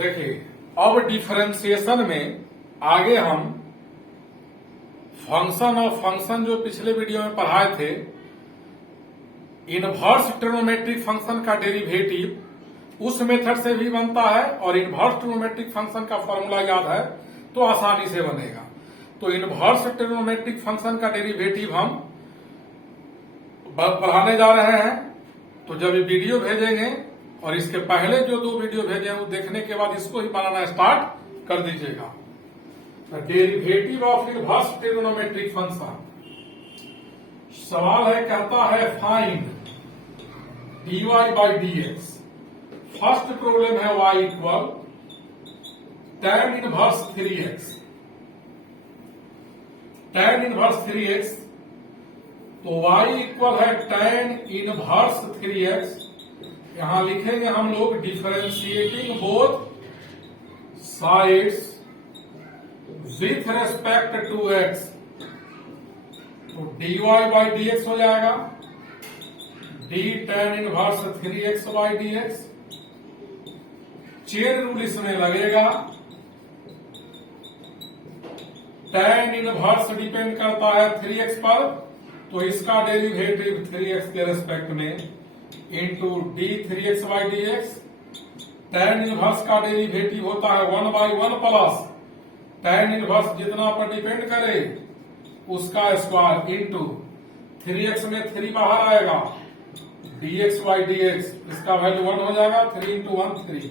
देखिए, अब डिफरेंशिएशन में आगे हम फंक्शन और फंक्शन जो पिछले वीडियो में पढ़ाए थे, इनवर्स ट्रिग्नोमेट्रिक फंक्शन का डेरिवेटिव उस मेथड से भी बनता है और इनवर्स ट्रिग्नोमेट्रिक फंक्शन का फॉर्मूला याद है तो आसानी से बनेगा। तो इनवर्स ट्रिग्नोमेट्रिक फंक्शन का डेरिवेटिव हम पढ़ाने जा रहे हैं। तो जब ये वीडियो भेजेंगे और इसके पहले जो 2 वीडियो भेजे वो देखने के बाद इसको ही बनाना स्टार्ट कर दीजिएगा। Derivative of inverse trigonometric function. सवाल है, कहता है find dy by dx। First problem है y equal tan inverse 3x। tan inverse 3x, तो y इक्वल है tan इनवर्स 3x। यहां लिखेंगे हम लोग differentiating both sides with respect to x। तो dy बाई dx हो जाएगा d tan inverse 3x by dx। Chain rule इसमें लगेगा। tan इनवर्स डिपेंड करता है 3x पर, तो इसका डेरिवेटिव 3x के रेस्पेक्ट में into D 3x by dx। tan inverse का डेरिवेटिव होता है 1 बाई 1 प्लस tan इनवर्स जितना पर डिपेंड करे उसका स्क्वायर इंटू 3x में 3 बाहर आएगा dx बाई dx। इसका वैल्यू 1 हो जाएगा। 3 इंटू 1 3।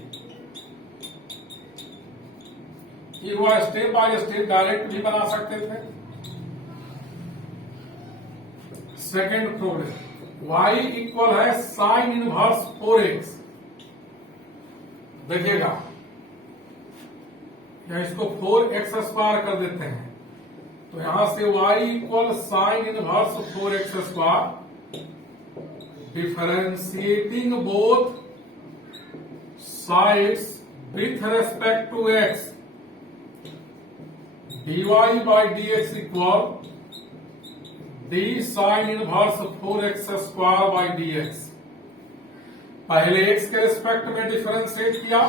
ये हुआ स्टेप बाय स्टेप, डायरेक्ट भी बना सकते थे। सेकेंड प्रॉब्लम, y इक्वल है साइन इनवर्स 4x। देखिएगा, या इसको 4x स्क्वायर कर देते हैं, तो यहां से y equal sine inverse 4x square. Differentiating both sides with respect to x, dy by dx equal d sine inverse 4x square by dx। पहले x के रेस्पेक्ट में डिफरेंशिएट किया।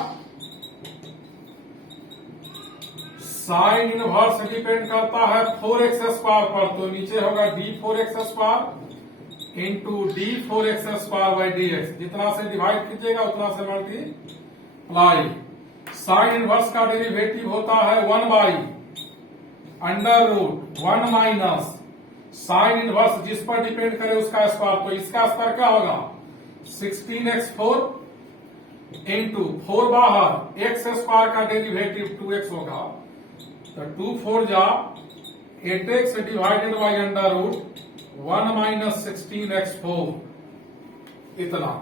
साइन इनवर्स डिपेंड करता है 4x स्क्वायर पर, तो नीचे होगा d 4x square into d 4x square by dx। जितना से डिवाइड कीजिएगा उतना से मल्टीप्लाई। साइन इनवर्स का डेरिवेटिव होता है 1 by under root 1 minus sine inverse जिस पर डिपेंड करे उसका स्क्वायर। तो इसका स्क्वायर क्या होगा 16x4 इंटू 4 बाहर x स्क्वायर का डेरिवेटिव 2x होगा, तो 2 4 जा 8x divided by under root 1 minus 16x4 इतना।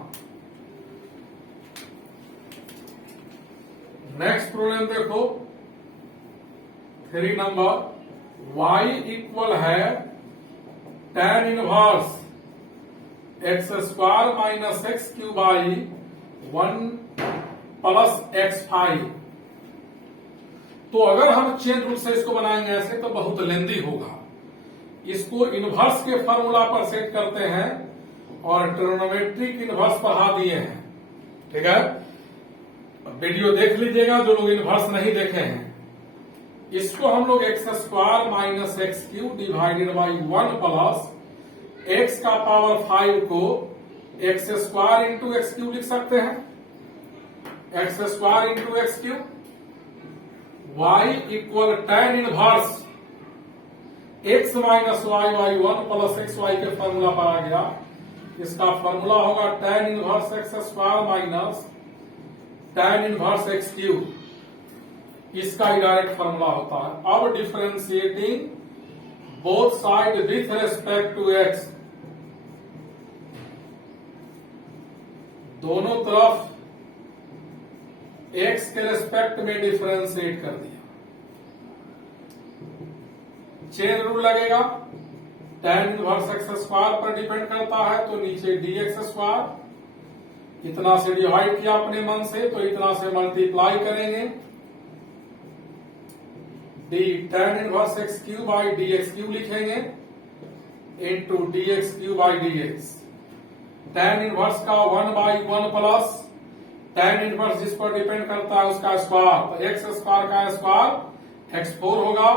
नेक्स्ट प्रॉब्लम देखो 3 नंबर, y इक्वल है tan inverse x square minus x cube by 1 plus x5। तो अगर हम चेन रूल से इसको बनाएंगे ऐसे तो बहुत लेंदी होगा। इसको इनवर्स के फॉर्मूला पर सेट करते हैं और ट्रिग्नोमेट्रिक इनवर्स पढ़ा दिए हैं। ठीक है, वीडियो देख लीजिएगा जो लोग इनवर्स नहीं देखे हैं। इसको हम लोग x square minus x cube divided by 1 plus x का पावर 5 को x square into x cube लिख सकते हैं। X square into x cube. y equal tan inverse x minus y by 1 plus x y के formula पर आ गया। इसका फॉर्मूला होगा tan inverse x square minus tan inverse x cube. इसका ही डायरेक्ट फॉर्मूला होता है। अब differentiating both side with respect to x, दोनों तरफ x के रेस्पेक्ट में डिफरेंशिएट कर दिया। चेन रूल लगेगा। tan इनवर्स एक्स स्क्वायर पर डिपेंड करता है, तो नीचे dx स्क्वायर। इतना से डिवाइड किया अपने मन से, तो इतना से मल्टीप्लाई करेंगे। d tan inverse x cube by dx cube लिखेंगे into dx cube by dx। tan inverse का 1 बाई 1 प्लस tan इनवर्स जिस पर डिपेंड करता है उसका स्क्वायर, तो एक्स स्क्वायर का स्क्वायर x4 होगा,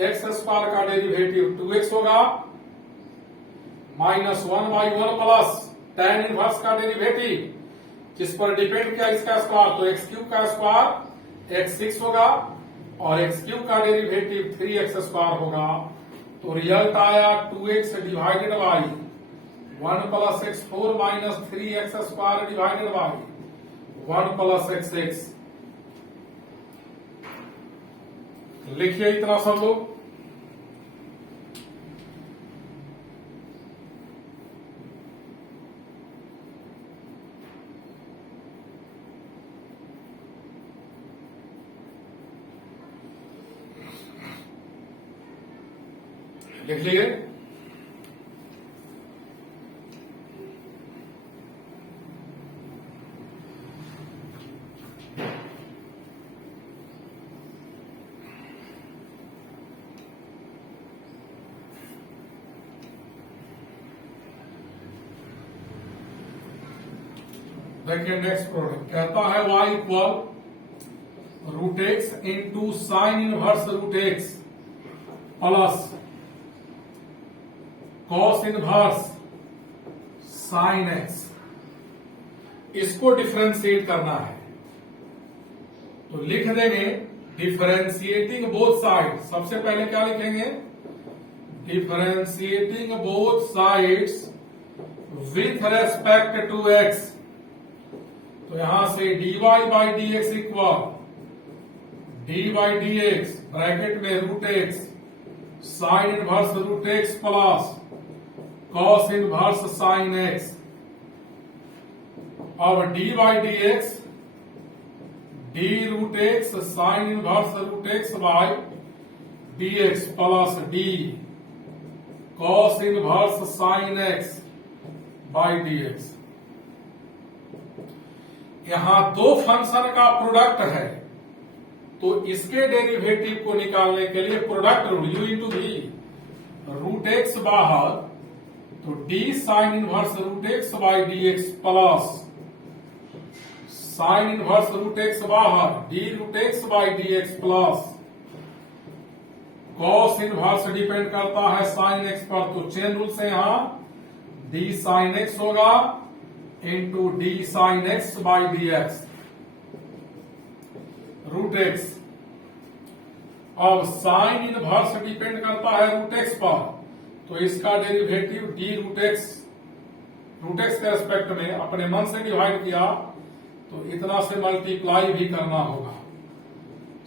एक्स स्क्वायर का डेरिवेटिव 2x होगा, माइनस 1/1 प्लस tan इनवर्स का डेरिवेटिव जिस पर डिपेंड किया इसका स्क्वायर, तो x3 का स्क्वायर x6 होगा और x3 का डेरिवेटिव 3x स्क्वायर होगा। तो रिजल्ट आया 2x divided by 1 plus x4 minus 3x square divided by 1 plus x6। लिखिए इतना सब लोग। लिख लिए। देखिए नेक्स्ट प्रॉब्लम कहता है y equal root x into sine inverse root x plus cos inverse sine x, इसको डिफरेंशिएट करना है। तो लिख देंगे डिफरेंशिएटिंग बोथ साइड। सबसे पहले क्या लिखेंगे, differentiating both sides with respect to X. तो यहां से dy by D x equal D by D X bracket में root X sine inverse root x plus cos inverse sine X. अब D by D X D root X sine inverse root x by D X plus D cos inverse sine x by D X. यहां दो function का product है, तो इसके derivative को निकालने के लिए product rule u into V, root X बाहर तो D sine inverse root x by D X plus sine inverse root X बाहर D root x by D X plus cos inverse depend करता है sine x पर, तो chain rule से यहां d sine x होगा into d sine x by D x root x. अब sine inverse depend करता है रूट एक्स पर, तो इसका डेरिवेटिव डी रूट एक्स के रेस्पेक्ट में अपने मन से डिवाइड किया तो इतना से मल्टीप्लाई भी करना होगा।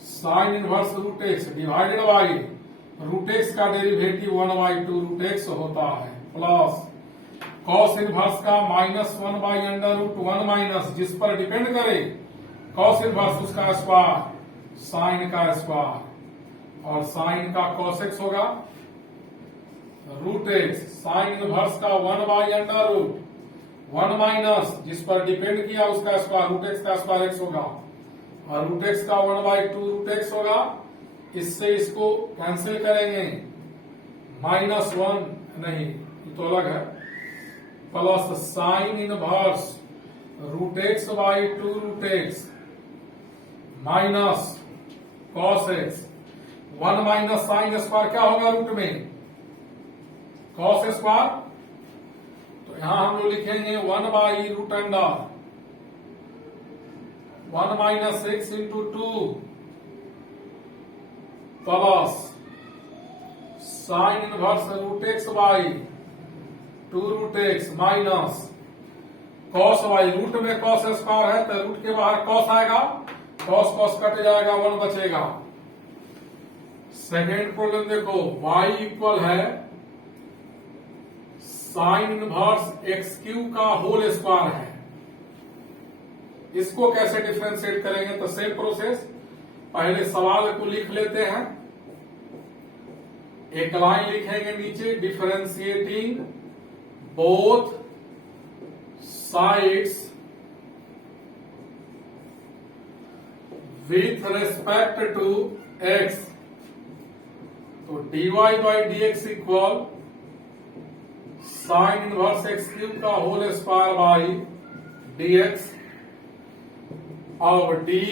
Sine inverse root x divided by root x का डेरिवेटिव 1/2 रूट एक्स होता है प्लस कॉस इनवर्स का -1/√1 माइनस जिस पर डिपेंड करे कॉस इनवर्स उसका स्क्वायर साइन का स्क्वायर और साइन का कॉस एक्स होगा रूट एक्स साइन इनवर्स का 1/√1 माइनस जिस पर डिपेंड किया उसका स्क्वायर रूट एक्स का स्क्वायर एक्स होगा और रूट एक्स का 1/2 रूट एक्स होगा। इससे इसको कैंसिल करेंगे, -1 नहीं तो अलग है plus sine inverse root x by 2 root x minus cos x 1 minus sine square क्या होगा रूट में कॉस स्क्वायर, तो यहां हम लोग लिखेंगे 1/√अंडर 1 minus 6 into 2 plus sine inverse root x by 2 root x minus cos y, root में कॉस स्क्वायर है तो रूट के बाहर कॉस आएगा, कॉस कॉस कट जाएगा 1 बचेगा। सेकेंड प्रॉब्लम देखो y इक्वल है साइन इनवर्स x³ का होल स्क्वायर है। इसको कैसे डिफरेंशिएट करेंगे, तो सेम प्रोसेस, पहले सवाल को लिख लेते हैं, एक लाइन लिखेंगे नीचे differentiating both sides with respect to x, तो dy by D x equal sine inverse x³ का whole square by dx of d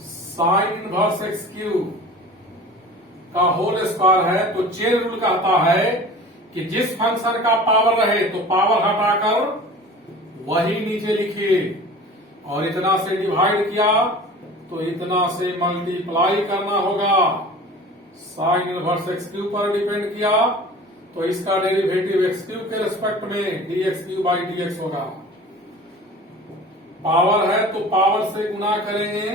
sine inverse x cube का होल स्क्वायर है। तो चेन रूल कहता है कि जिस फंक्शन का पावर रहे तो पावर हटाकर वही नीचे लिखिए, और इतना से डिवाइड किया तो इतना से मल्टीप्लाई करना होगा। साइन इनवर्स एक्स क्यूब पर डिपेंड किया तो इसका डेरिवेटिव एक्स क्यूब के रिस्पेक्ट में D x cube by D x होगा। पावर है तो पावर से गुना करेंगे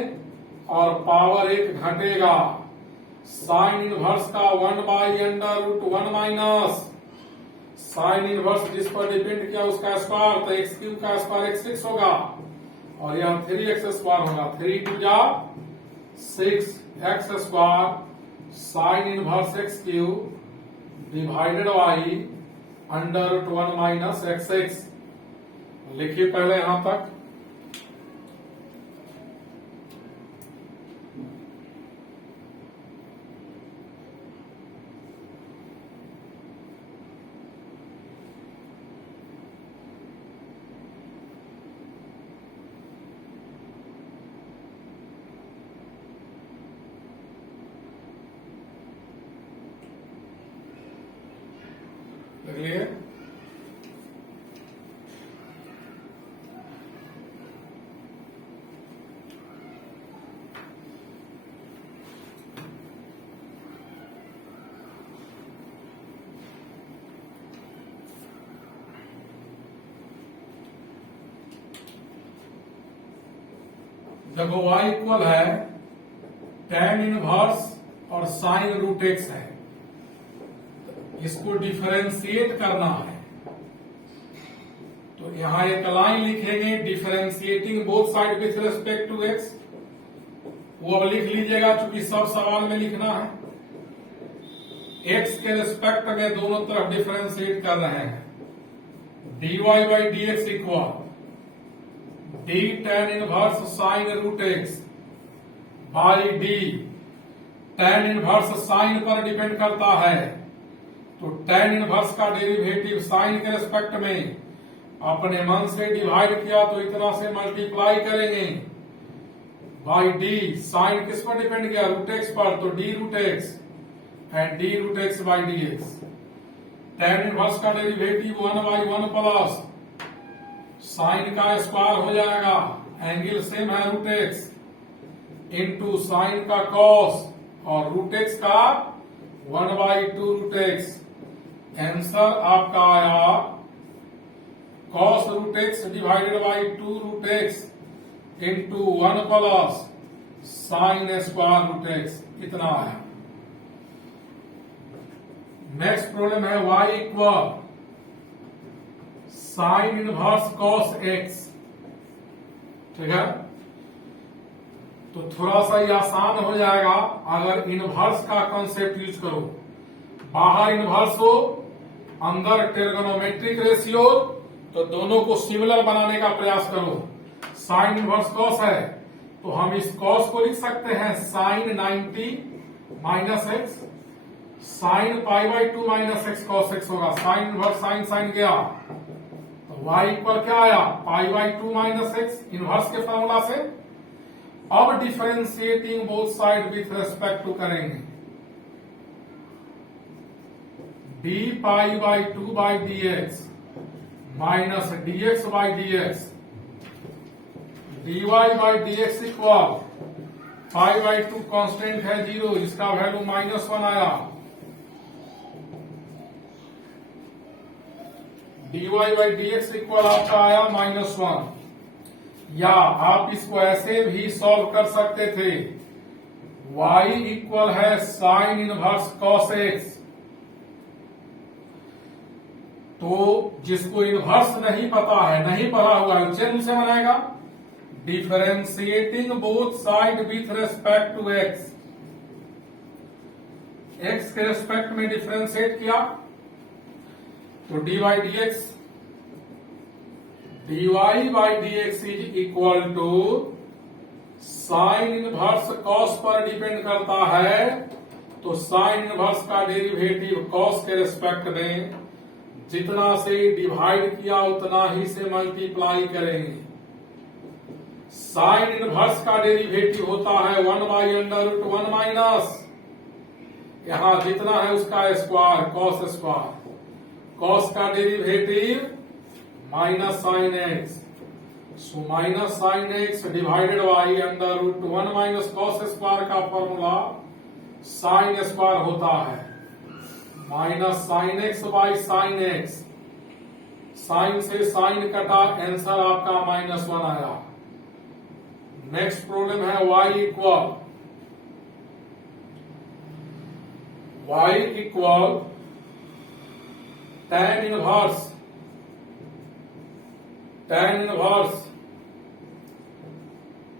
और पावर एक घटेगा। साइन इनवर्स का 1 by under root 1 minus sine inverse जिस पर डिपेंड किया उसका स्क्वायर, तो एक्स क्यूब का स्क्वायर x6 होगा और यह 3x स्क्वायर होगा। 3 टू जा 6 x square sine inverse x cube divided by under root 1 minus x6। लिखिए पहले यहां तक। क्लियर? देखो y इक्वल है tan इनवर्स और साइन रूट एक्स है, इसको डिफरेंशिएट करना है। तो यहां एक लाइन लिखेंगे differentiating both side with respect to x, वो अब लिख लीजिएगा चूंकि सब सवाल में लिखना है। एक्स के रिस्पेक्ट में दोनों तरफ डिफरेंशिएट कर रहे हैं। dy by D x equal d tan inverse sine root x by d tan inverse sine पर डिपेंड करता है तो tan इनवर्स का डेरिवेटिव साइन के रिस्पेक्ट में अपने मन से डिवाइड किया तो इतना से मल्टीप्लाई करेंगे बाई डी। साइन किस पर डिपेंड किया? रूट एक्स पर, तो d root x and d root x by D x. tan inverse का डेरिवेटिव 1 बाई 1 प्लस साइन का स्क्वायर हो जाएगा, एंगल सेम है रूट एक्स, इंटू साइन का कॉस और रूट एक्स का 1 बाई 2 रूट एक्स। आंसर आपका आया cos root x divided by 2 root x into 1 plus sine square root x, इतना आया। नेक्स्ट प्रॉब्लम है y equal sine inverse cos x. ठीक है, तो थोड़ा सा ये आसान हो जाएगा अगर इनवर्स का कॉन्सेप्ट यूज करो। बाहर इनवर्स हो, अंदर ट्रिगोनोमेट्रिक रेशियो, तो दोनों को सिमिलर बनाने का प्रयास करो। साइन इनवर्स कॉस है तो हम इस कॉस को लिख सकते हैं sine 90 minus X, sine pi by 2 minus X cos X होगा। साइन इनवर्स साइन साइन गया तो y इक्वल क्या आया? Pi by 2 minus X inverse के फॉर्मूला से। अब differentiating both side with respect to करेंगे। D pi by 2 by D x minus D X by D X, D Y by D x equal pi by 2 constant है 0, इसका value -1 आया। D Y by D x equal आपका आया -1। या आप इसको ऐसे भी सॉल्व कर सकते थे, y इक्वल है साइन इनवर्स कॉस एक्स। तो जिसको इनवर्स नहीं पता है, नहीं पढ़ा हुआ है, चेन से बनाएगा differentiating both side with respect to x. X के रेस्पेक्ट में डिफरेंशिएट किया तो dy dx, dy by D x is equal to sine inverse cos पर डिपेंड करता है तो साइन इनवर्स का डेरिवेटिव कॉस के रेस्पेक्ट में जितना से डिवाइड किया उतना ही से मल्टीप्लाई करेंगे। साइन इनवर्स का डेरिवेटिव होता है 1/√1 माइनस यहां जितना है उसका स्क्वायर कॉस स्क्वायर, कॉस का derivative minus sine x, so minus sine x divided by √1 minus cos square का फॉर्मूला साइन स्क्वायर होता है minus sine x by sine x, sine से साइन कटा, आंसर आपका -1 आया। नेक्स्ट प्रॉब्लम है y equal tan inverse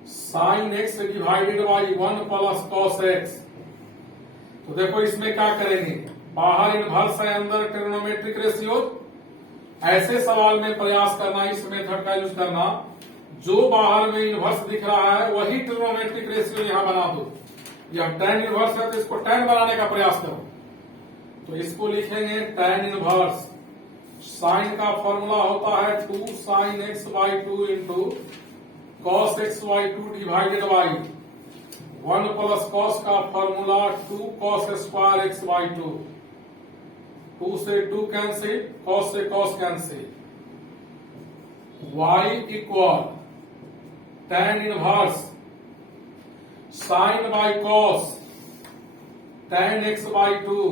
sine x divided by 1 plus cos x. तो देखो इसमें क्या करेंगे, बाहर इनवर्स है अंदर ट्रिग्नोमेट्रिक रेशियो, ऐसे सवाल में प्रयास करना इस मेथड का यूज करना, जो बाहर में इनवर्स दिख रहा है वही ट्रिग्नोमेट्रिक रेशियो यहां बना दो। यह tan इनवर्स है तो इसको tan बनाने का प्रयास करो। तो इसको लिखेंगे tan इनवर्स, साइन का फॉर्मूला होता है 2 sin x by 2 into cos x by 2 divided by 1 plus cos का formula 2 cos square x by 2, 2 से 2 कैंसिल, cos से cos cancel. y equal tan inverse sign by cos tan x by 2,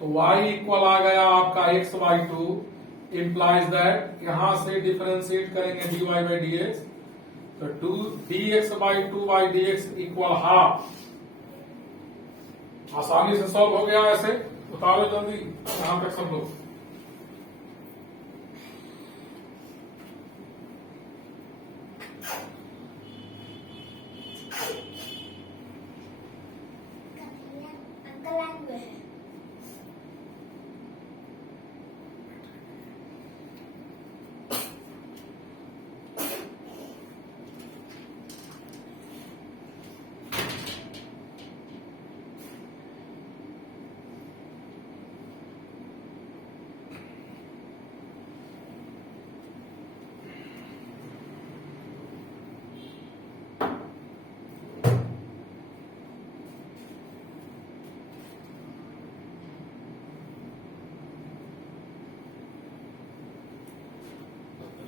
तो y equal आ गया आपका x by 2, implies that यहां से differentiate करेंगे dy by dx, तो 2 dx by 2 by dx equal half. आसानी से सॉल्व हो गया। ऐसे उतारो जल्दी यहां तक सब लोग।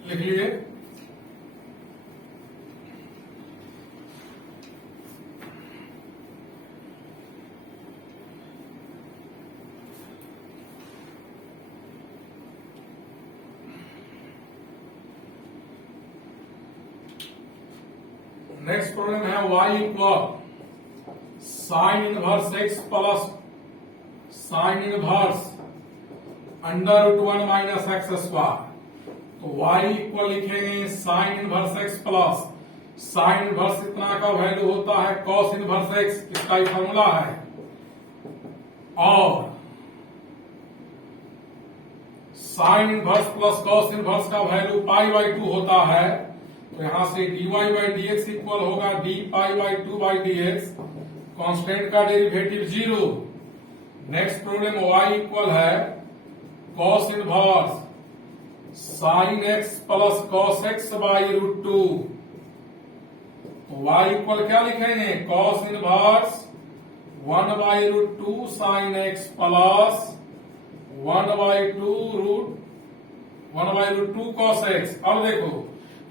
लिख लीजिए। नेक्स्ट प्रॉब्लम है y equal sine inverse x plus sine inverse √1 minus x square. तो y इक्वल लिखेंगे sign inverse x plus sine inverse इतना का वैल्यू होता है कॉस इनवर्स x, इसका ही फॉर्मूला है, और sine inverse plus cos inverse का वैल्यू π/2 होता है। तो यहां से dy by dx इक्वल होगा d π/2 by dx, कांस्टेंट का derivative 0। Next problem y equal है cos inverse sine x plus cos x by √2। y equal क्या लिखेंगे, cos inverse 1/√2 sine x plus 1/2 cos x। अब देखो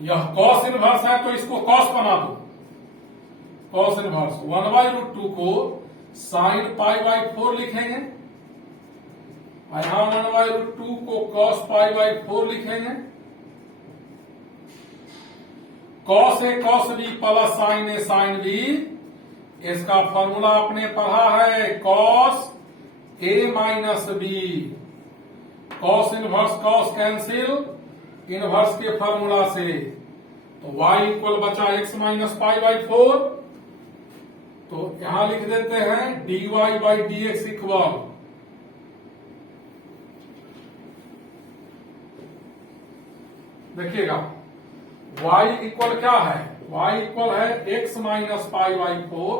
यह कॉस इनवर्स है तो इसको कॉस बना दो, कॉस इनवर्स 1/√2 को साइन π/4 लिखेंगे, यहां 1/√2 को cos π/4 लिखेंगे। cos a cos b plus sine a sine b, इसका फॉर्मूला आपने पढ़ा है cos a minus b, cos inverse cos cancel inverse के फॉर्मूला से। तो y इक्वल बचा x माइनस π/4, तो यहां लिख देते हैं dy by dx इक्वल, देखिएगा y इक्वल क्या है, y इक्वल है x माइनस π/4,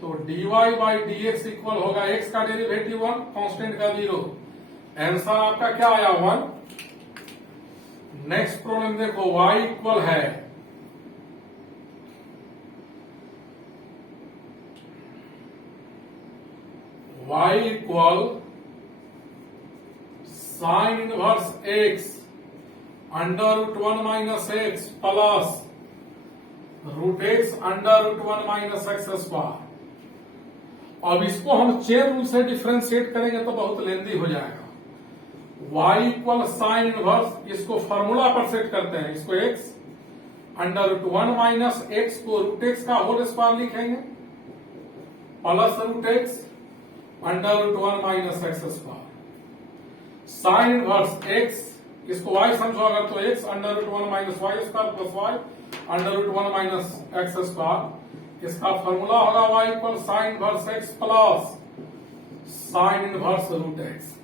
तो dy by dx इक्वल होगा x का डेरिवेटिव 1, कांस्टेंट का 0, आंसर आपका क्या आया 1। नेक्स्ट प्रॉब्लम देखो y इक्वल है y equal sine inverse x under root 1 minus x plus root x under root 1 minus x square. अब इसको हम चेन रूल से डिफ्रेंशिएट करेंगे तो बहुत लेंदी हो जाएगा। y इक्वल साइन इनवर्स, इसको फॉर्मूला पर सेट करते हैं, इसको x under root 1 minus x को रूट एक्स का होल स्क्वायर लिखेंगे plus root x under root 1 minus x square. Sine inverse x, इसको y समझो अगर तो x under root 1 minus y square plus y under root 1 minus x square. इसका formula होगा y equal sine inverse x plus sine inverse root x.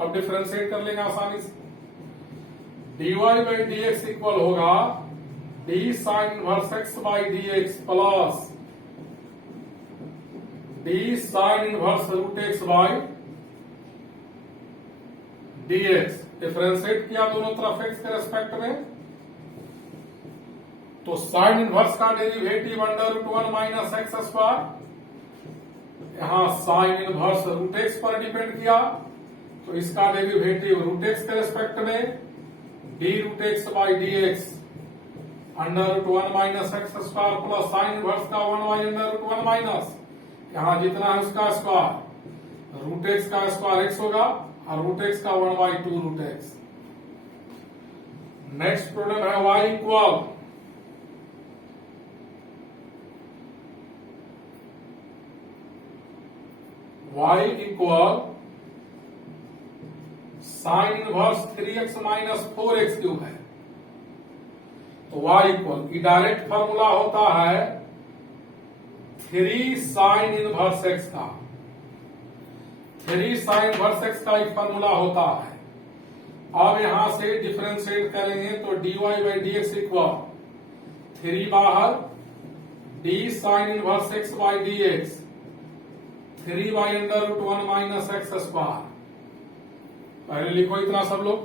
अब differentiate कर लेंगे आसानी से। dy by D x equal होगा D sine inverse x by D X plus D sine inverse root x by dx। Differentiate किया दोनों तरफ x के रेस्पेक्ट में, तो साइन इनवर्स का derivative under root 1 minus x square, यहां sine inverse root x पर डिपेंड किया तो इसका डेरिवेटिव रूट एक्स के रेस्पेक्ट में D root x by D x under root 1 minus x square plus sine inverse का 1 by under root 1 minus, यहां जितना है उसका स्क्वायर, रूट एक्स का स्क्वायर एक्स होगा और रूट एक्स का 1 by 2 root x. Next problem है y equal sine inverse 3x minus 4x cube है। तो y इक्वल की डायरेक्ट फॉर्मूला होता है 3 साइन इनवर्स x का, 3 साइन इनवर्स x का एक फॉर्मूला होता है। अब यहां से डिफरेंशिएट करेंगे तो dy by D x equal 3 बाहर d sine inverse x by D x 3 by under root 1 minus x square. पहले लिखो इतना सब लोग।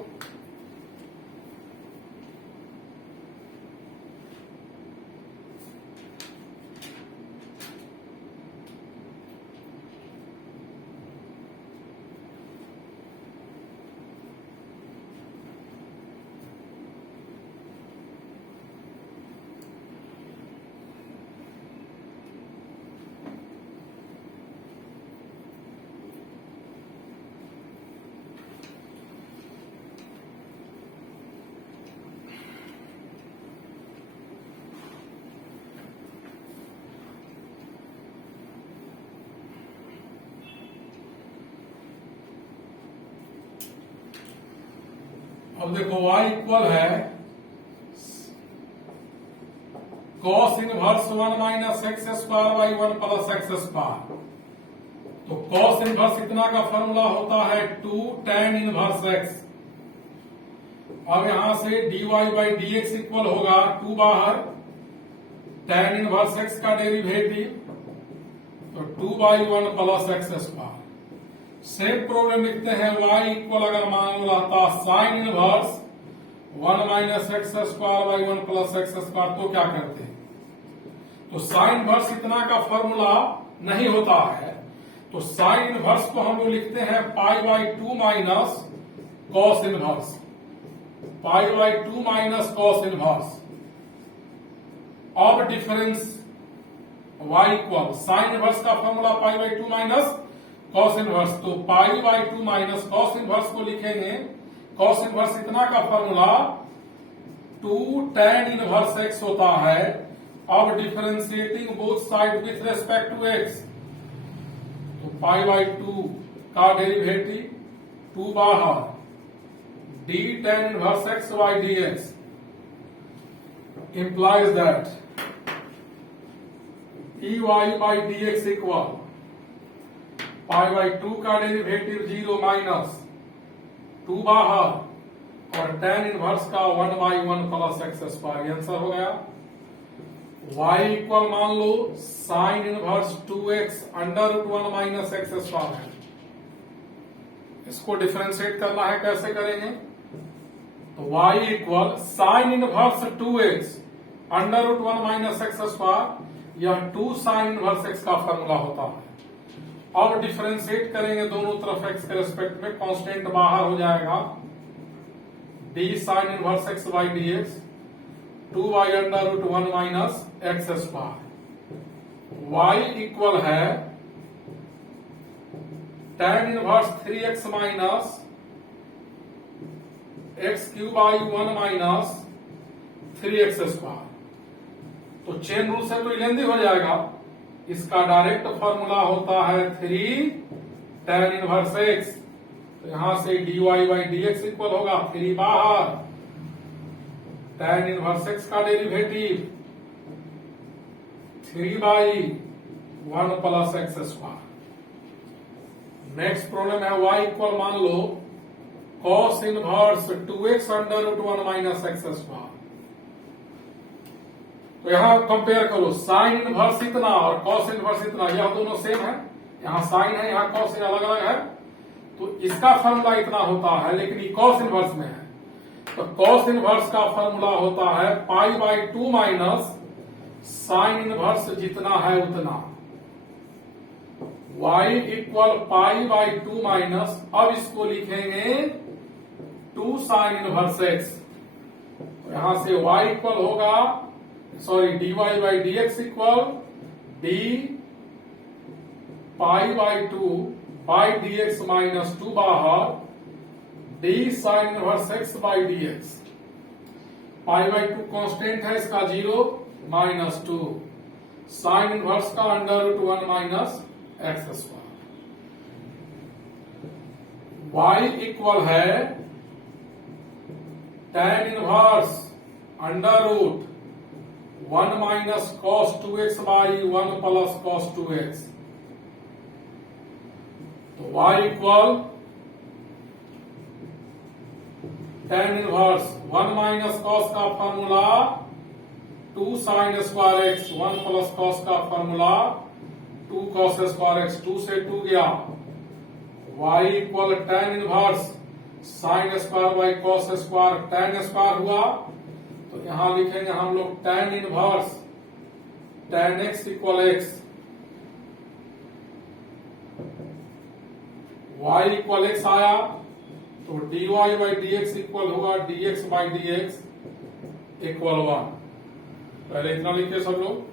अब देखो y इक्वल है cos inverse 1 minus x square by 1 plus x square. तो cos इनवर्स इतना का फॉर्मूला होता है 2 tan इनवर्स x। अब यहां से dy by D x equal होगा 2 बाहर tan इनवर्स x का डेरिवेटिव तो 2 by 1 plus x square. Same problem लिखते हैं y इक्वल अगर मान लो रहता sign inverse 1 minus x square by 1 plus x square, तो क्या करते हैं? तो साइन इनवर्स इतना का फॉर्मूला नहीं होता है, तो साइन इनवर्स को हम लोग लिखते हैं pi by 2 minus cos inverse, pi by 2 minus cos inverse. अब difference y equal sine inverse का formula pi by 2 minus cos inverse, तो pi by 2 minus cos inverse को लिखेंगे, कॉस इनवर्स इतना का फॉर्मूला 2 tan इनवर्स x होता है। अब differentiating both side with respect to x, तो पाई बाई 2 का डेरिवेटिव 2 बाहर d tan inverse x by D x implies that dy by D x equal pi by 2 का derivative 0 minus 2 बाहर और tan inverse का 1 by 1 plus x square. Answer हो गया। y equal मान लो sine inverse 2x under root 1 minus x square है। इसको डिफरेंशिएट करना है, कैसे करेंगे? तो y equal sine inverse 2x under root 1 minus x square, यह 2 साइन इनवर्स x का फॉर्मूला होता है। अब डिफरेंशिएट करेंगे दोनों तरफ x के रेस्पेक्ट में, कांस्टेंट बाहर हो जाएगा, d sin inverse x by D x 2 by under root 1 minus x square, y equal है tan inverse 3x minus x cube by 1 minus 3x square. तो चेन रूल से तो लेंदी हो जाएगा, इसका डायरेक्ट फॉर्मूला होता है 3 tan इनवर्स x, तो यहां से dy by D x equal होगा 3 बाहर, tan इनवर्स x का derivative 3 by 1 plus x square. Next problem है y इक्वल मान लो cos inverse 2x under root 1 minus x square. तो यहां कंपेयर करो, साइन इनवर्स इतना और कॉस इनवर्स इतना, यह दोनों सेम है, यहां साइन है यहाँ कॉस अलग अलग है, तो इसका फॉर्मूला इतना होता है, लेकिन ये कॉस इनवर्स में है, तो कॉस इनवर्स का फॉर्मूला होता है पाई बाई 2 माइनस साइन इनवर्स जितना है उतना, y equal pi by 2 minus, अब इसको लिखेंगे 2 साइन इनवर्स x, यहां से y इक्वल होगा dy by D x equal d pi by 2 by D x minus 2 बाहर d sine inverse x by D x, pi by 2 constant है इसका 0 minus 2 sine inverse का under root 1 minus x square, y equal है tan inverse under root 1 minus cos 2x by 1 plus cos 2x, तो y equal tan inverse 1 minus cos का formula 2 sine square x, 1 plus cos का formula 2 cos square x, 2 से 2 गया, y equal tan inverse sine square by cos square, tan square हुआ, तो यहां लिखेंगे हम लोग tan inverse tan x equal x, y equal x आया, तो dy by D x equal हुआ dx by D x equal 1। पहले इतना लिखे सब लोग,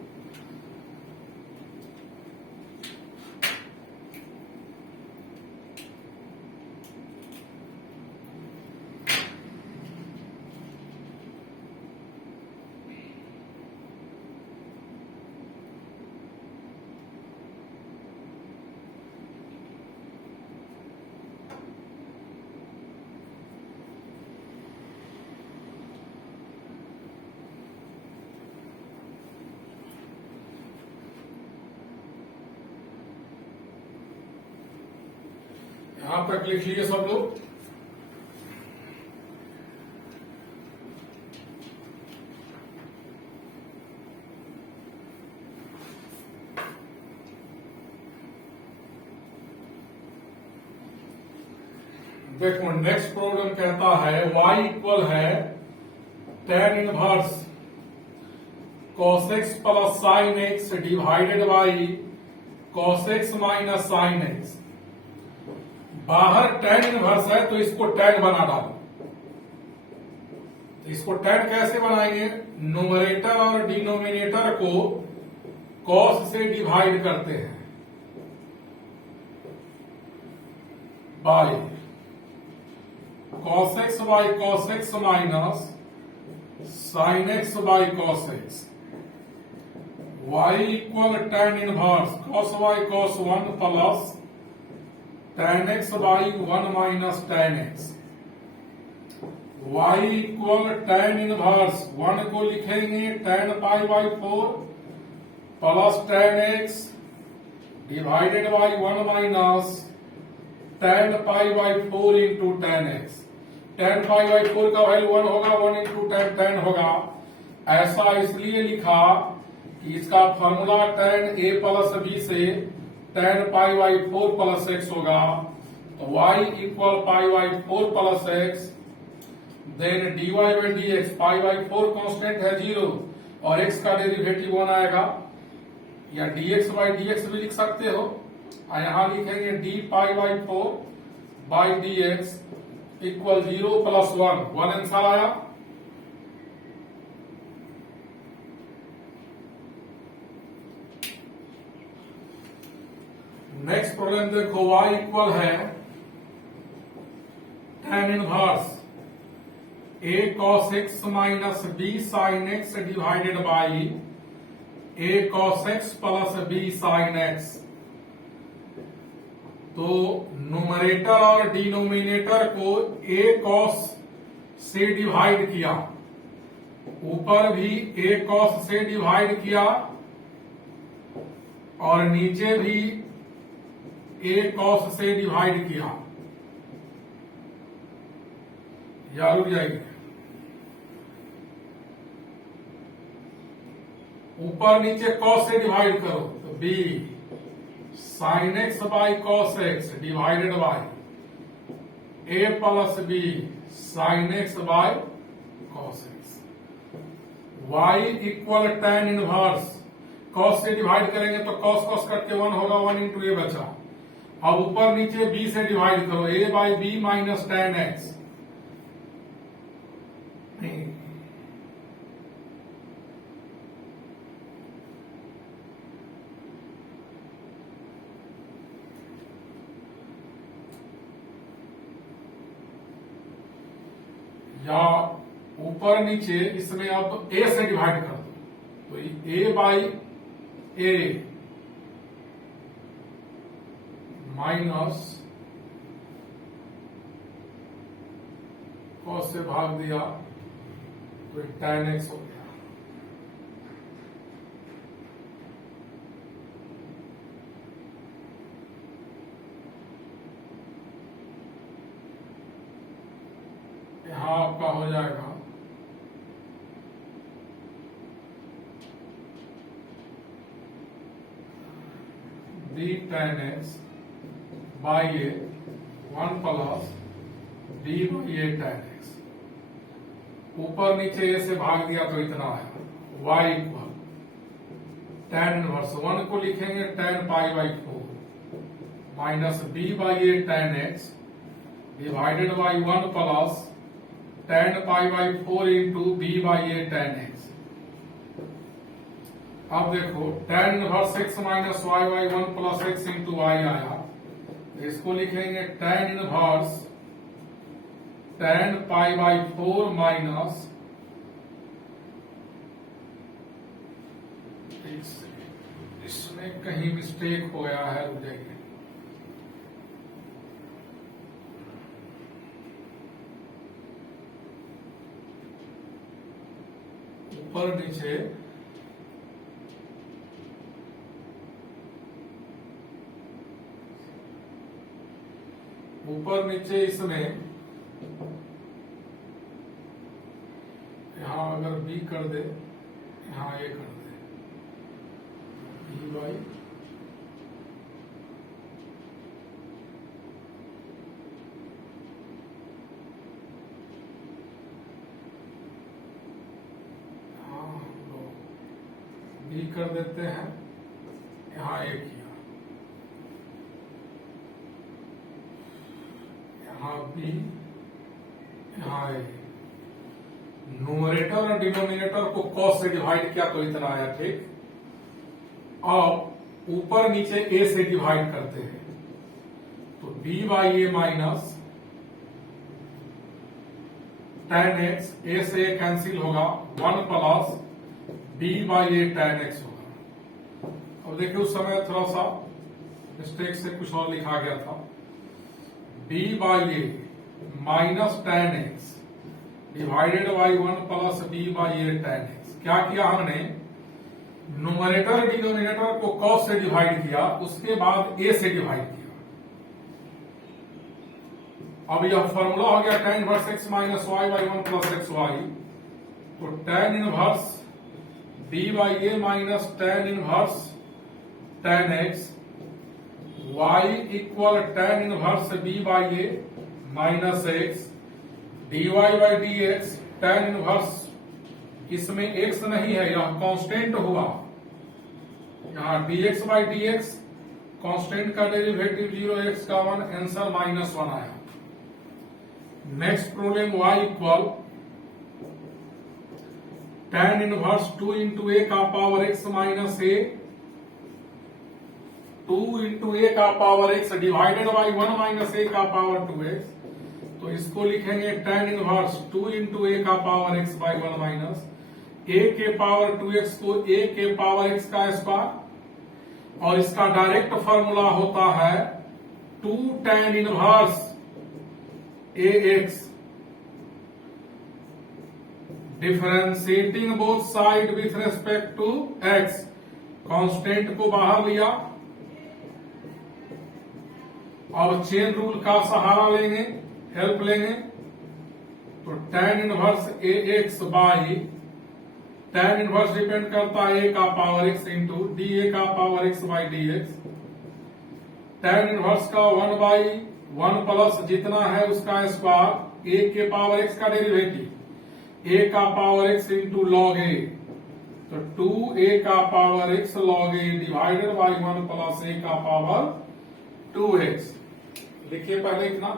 यहां तक लिख लीजिए सब लोग। देखो नेक्स्ट प्रॉब्लम कहता है y इक्वल है tan inverse cos x plus sine x divided by cos x minus sine x। बाहर tan इनवर्स है तो इसको tan बना डालो, तो इसको tan कैसे बनाएंगे, न्यूमरेटर और डिनोमिनेटर को cos से डिवाइड करते हैं by cos x by cos x minus sin x by cos x, y equal tan inverse cos y cos 1 plus tan x by 1 minus tan x, y equal tan inverse 1 को लिखेंगे tan pi by 4 plus tan x divided by 1 minus tan pi by 4 into tan x। tan pi by 4 का value 1 होगा, 1 into tan होगा। ऐसा इसलिए लिखा कि इसका formula tan a plus b से tan pi by 4 plus x होगा, तो y equal pi by 4 plus x, then dy by D x, pi by 4 constant है 0 और x का डेरिवेटिव 1 आएगा, या dx बाई dx भी लिख सकते हो, और यहां लिखेंगे D pi by 4 by D x equal 0 plus 1 1 answer आया। नेक्स्ट प्रॉब्लम देखो, y इक्वल है tan inverse a cos x minus b sin x divided by a cos x plus b sin x। तो numerator और denominator को a cos से divide किया, ऊपर भी a cos से डिवाइड किया और नीचे भी a cos से डिवाइड किया, या रुक जाएगी। ऊपर नीचे cos से डिवाइड करो तो b sin x by cos x divided by a plus b sin x by cos x। y equal tan inverse, cos से डिवाइड करेंगे तो cos cos कट के 1 होगा, 1 इंटू ए बचा। अब ऊपर नीचे b से डिवाइड करो, a by B minus tan x। या ऊपर नीचे इसमें अब a से डिवाइड कर दो, तो a by A minus cos से भाग दिया तो tan x हो गया। यहां आपका हो जाएगा b tan x by A 1 plus b by A tan x। ऊपर नीचे ए से भाग दिया तो इतना आया। y इक्वल tan इनवर्स 1 को लिखेंगे tan pi by 4 minus b by A tan x divided by 1 plus tan pi by 4 into b by A tan x। अब देखो tan inverse x minus y by 1 plus x into y आया, इसको लिखेंगे tan inverse tan pi by 4 minus, इसमें कहीं mistake हो गया है, रुक जाइए। ऊपर नीचे ऊपर नीचे इसमें यहां अगर b कर दे, यहां a कर दे, b बाई b कर देते हैं, यहां a किया, यहां b, यहां a। न्यूमरेटर और डिनोमिनेटर को cos से डिवाइड किया तो इतना आया, ठीक। अब ऊपर नीचे a से डिवाइड करते हैं तो b by A minus tan x, a से a कैंसिल होगा, 1 plus b by A tan x होगा। अब देखिए उस समय थोड़ा सा मिस्टेक से कुछ और लिखा गया था, b by A minus tan x divided by 1 plus b by A tan x। क्या किया हमने, न्यूमरेटर डिनोमिनेटर को cos से डिवाइड किया, उसके बाद a से डिवाइड किया। अब यह फॉर्मूला हो गया tan inverse x minus y by 1 plus x Y, तो tan inverse b by A minus tan inverse tan x, y equal tan inverse b by A minus x dy by D x tan inverse, इसमें x नहीं है, यह constant हुआ, यहाँ dx by D X constant का derivative 0x का 1, answer -1 आया। Next problem y equal tan inverse 2 into A का power x minus A, 2 into A का power x divided by 1 minus A का पावर 2x। तो इसको लिखेंगे tan इनवर्स 2 इंटू ए का पावर x बाई 1 माइनस ए के power 2x को ए के पावर x का स्क्वायर, और इसका डायरेक्ट फॉर्मूला होता है 2 tan inverse ax, differentiating both side with respect to x, constant को बाहर लिया और चेन रूल का सहारा लेंगे, हेल्प लेंगे। तो tan inverse ax by tan inverse depend करता है a का पावर x इंटू dA का power x by dx। tan inverse का 1 बाई 1 प्लस जितना है उसका स्क्वायर, a के पावर x का डेरिवेटिव a का power x into log a, तो 2a का power x log a divided by 1 plus a का पावर 2x। लिखिए पहले इतना।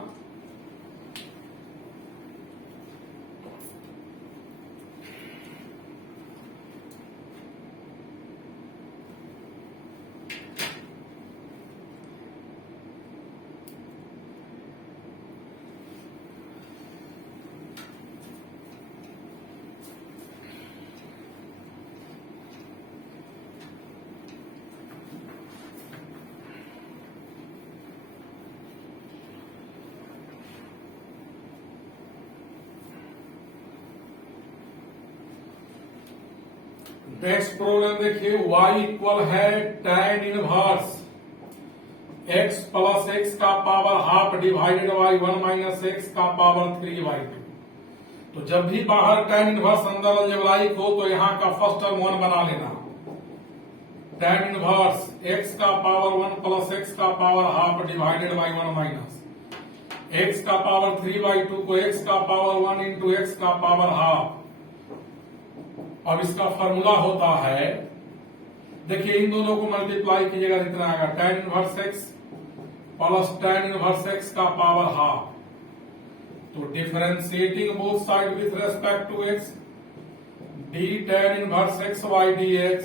नेक्स्ट प्रॉब्लम देखिए, y इक्वल है tan inverse x plus x का power half divided by 1 minus x का पावर 3/2। तो जब भी बाहर tan इनवर्स अंदर अलजेब्राइक हो तो यहाँ का फर्स्ट टर्म 1 बना लेना। tan इनवर्स x का पावर 1 प्लस x का power half divided by 1 minus x का पावर 3/2 को x का पावर 1 इंटू x का पावर हाफ। अब इसका फॉर्मूला होता है, देखिए इन दोनों को मल्टीप्लाई कीजिएगा, कितना आएगा tan inverse x plus tan inverse x का पावर हाफ। तो differentiating both side with respect to x, d tan inverse x by dx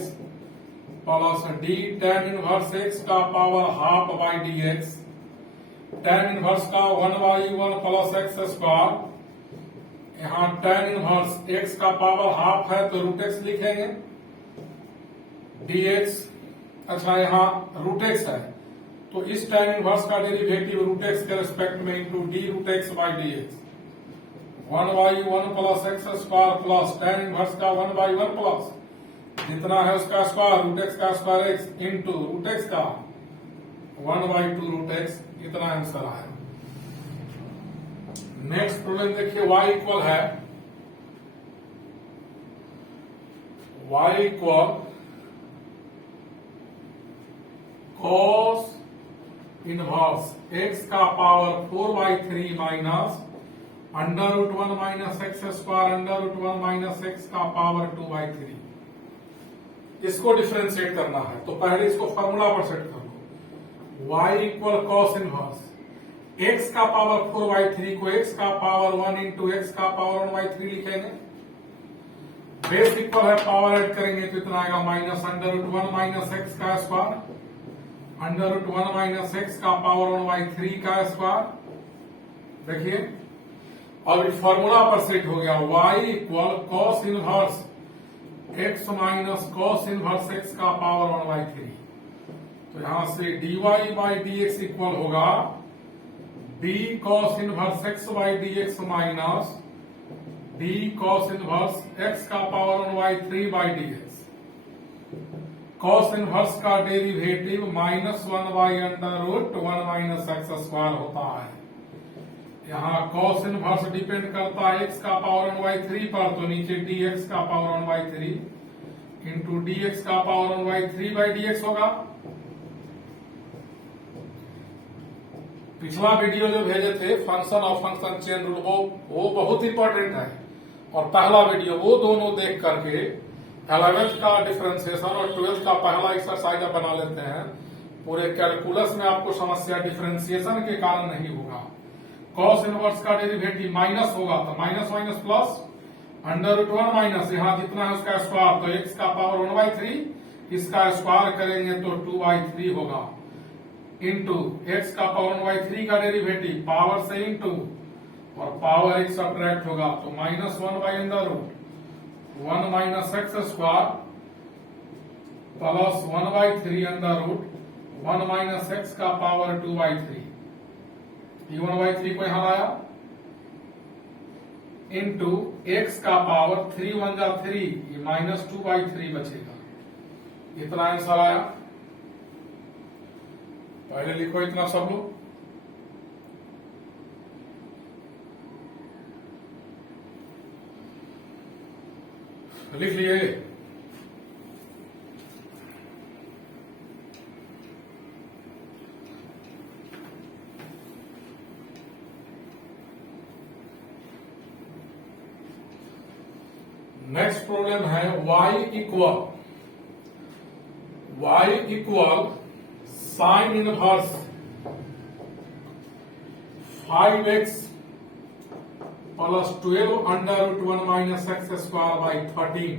plus d tan inverse x का power half by dx। tan inverse का 1 by 1 plus x square, यहाँ tan inverse x का power half है तो root x लिखेंगे, dx, अच्छा यहाँ root x है तो इस tan इनवर्स का डेरिवेटिव रूट x के रेस्पेक्ट में into d root x by dx। 1 by 1 plus x square plus tan inverse का 1 बाई 1 प्लस जितना है उसका स्क्वायर रूट x का square x into root x का 1 बाई 2 रूट x, इतना आंसर आया। नेक्स्ट प्रॉब्लम देखिए, y इक्वल है y equal cos inverse x का power 4/3 minus under root 1 minus x square under root 1 minus x का power 2/3। इसको differentiate करना है तो पहले इसको फॉर्मूला पर सेट कर लो। y equal cos inverse x का पावर 4/3 को x का पावर 1 इंटू एक्स का पावर 1/3 लिखेंगे। बेस इक्वल है, पावर ऐड करेंगे तो इतना आएगा minus under root 1 minus x का square under root 1 minus x का पावर 1/3 का स्क्वायर। देखिए अब फॉर्मूला पर सेट हो गया, y equal cos inverse x minus cos inverse x का पावर 1/3। तो यहां से dy बाई dx इक्वल होगा d cos inverse x by dx minus d cos inverse x का power 1/3 by dx। cos inverse का derivative -1 by under root 1 minus x square होता है। यहाँ cos इनवर्स डिपेंड करता है x का power 1/3 पर, तो नीचे dx का पावर 1/3 इंटू dx का पावर 1/3 बाई dx होगा। पिछला वीडियो जो भेजे थे function of function chain rule, वो बहुत इंपॉर्टेंट है, और पहला वीडियो वो दोनों देख करके 11th का डिफरेंशिएशन और 12th का पहला एक्सरसाइज बना लेते हैं, पूरे कैलकुलस में आपको समस्या डिफरेंशिएशन के कारण नहीं होगा। कॉस इनवर्स का डेरिवेटिव माइनस होगा तो माइनस माइनस प्लस, √1 माइनस यहाँ जितना है उसका स्क्वायर, तो x का पावर 1/3, इसका स्क्वायर करेंगे तो 2/3 होगा, इंटू x का पावर 1/3 का डेरिवेटिव पावर से इंटू और पावर एक सब्ट्रैक्ट होगा तो -1/√1 minus x square plus 1/3 √1 minus x का पावर 2/3, ये 1/3 को यहां लाया, इंटू x का पावर 3 1 जा 3, ये -2/3 बचेगा। इतना आंसर आया। पहले लिखो इतना सब लोग। लिख लिए? नेक्स्ट प्रॉब्लम है y equal sine inverse 5x plus 12 √1 minus x square by 13।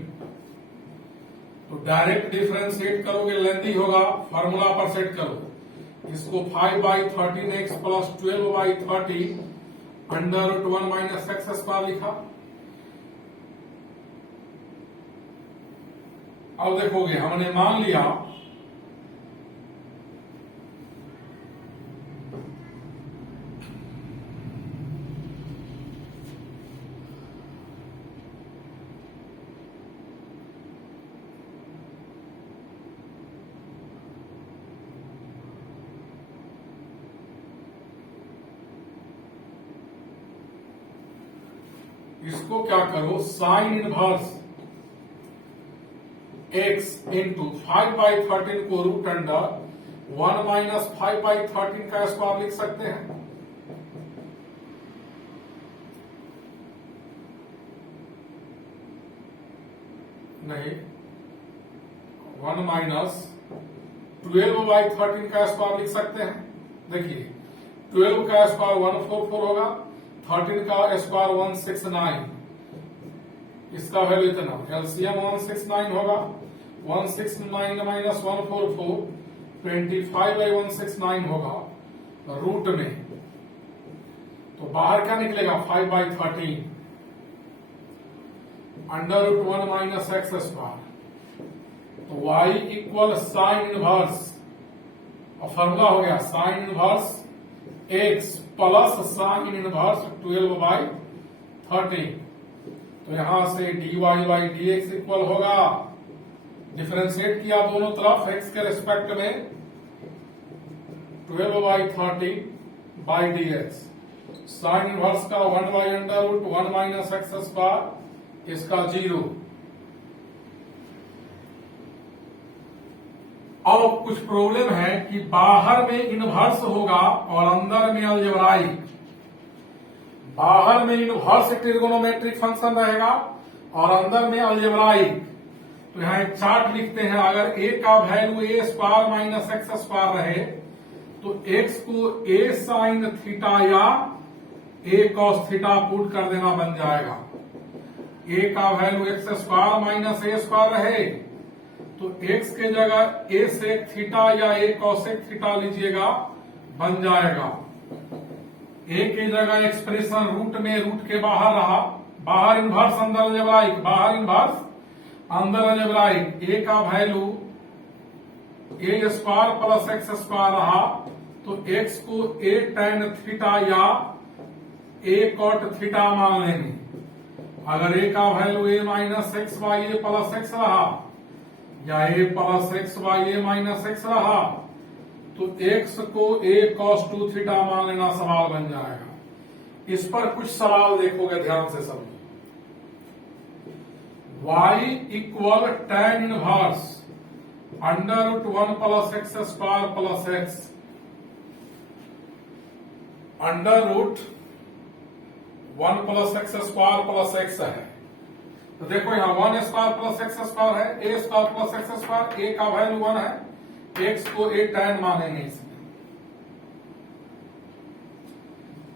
तो डायरेक्ट डिफरेंशिएट करोगे लेंथी होगा, फार्मूला पर सेट करो इसको 5/13x plus 12/13 √1 minus x square लिखा। अब देखोगे हमने मान लिया इसको क्या करो, साइन इनवर्स x इंटू 5/13 को रूट अंडर 1 माइनस 5/13 का स्क्वायर लिख सकते हैं। नहीं, 1 माइनस 12/13 का स्क्वायर लिख सकते हैं। देखिए 12 का स्क्वायर 144 होगा, 13 का स्क्वायर 169, इसका वैल्यू इतना, एलसीएम 169 होगा, 169 माइनस 144 25/169 होगा रूट में, तो बाहर क्या निकलेगा 5/13 √1 माइनस x स्क्वायर। तो y इक्वल साइन इनवर्स, और फॉर्मूला हो गया sign inverse x plus sine inverse 12/13। तो यहां से dy/dx इक्वल होगा, डिफरेंशिएट किया दोनों तरफ x के रिस्पेक्ट में, 12/13/dx, साइन इनवर्स का 1/√1 माइनस x स्क्वायर, इसका 0। अब कुछ प्रॉब्लम है कि बाहर में इनवर्स होगा और अंदर में अलजेब्राइक। बाहर में इनवर्स ट्रिगोनोमेट्रिक फंक्शन रहेगा और अंदर में अलजेब्राइक। तो यहां एक चार्ट लिखते हैं, अगर a का value a square minus x square रहे तो x को a साइन थीटा या a कॉस थीटा पुट कर देना बन जाएगा। a का value x square minus a square रहे तो x के जगह a सेक थीटा या a कॉसेक थीटा लीजिएगा, बन जाएगा। a के जगह एक्सप्रेशन रूट में, रूट के बाहर रहा, बाहर इनवर्स अंदर अलजेब्राइक, बाहर इनवर्स अंदर अलजेब्राइक, a का value a square plus x square रहा तो x को a tan थीटा या a cot थीटा मान लेंगे। अगर a का value a minus x by A plus x रहा या a plus x by A minus x रहा तो x को a cos 2 थीटा मान लेना सवाल बन जाएगा। इस पर कुछ सवाल देखोगे, ध्यान से समझो। y equal tan inverse √1 plus x square plus x, √1 plus x square plus x है। तो देखो यहाँ 1 स्क्वायर प्लस एक्स स्क्वायर है, a square plus x square, a का वैल्यू 1 है, x को a tan मानेंगे इसमें।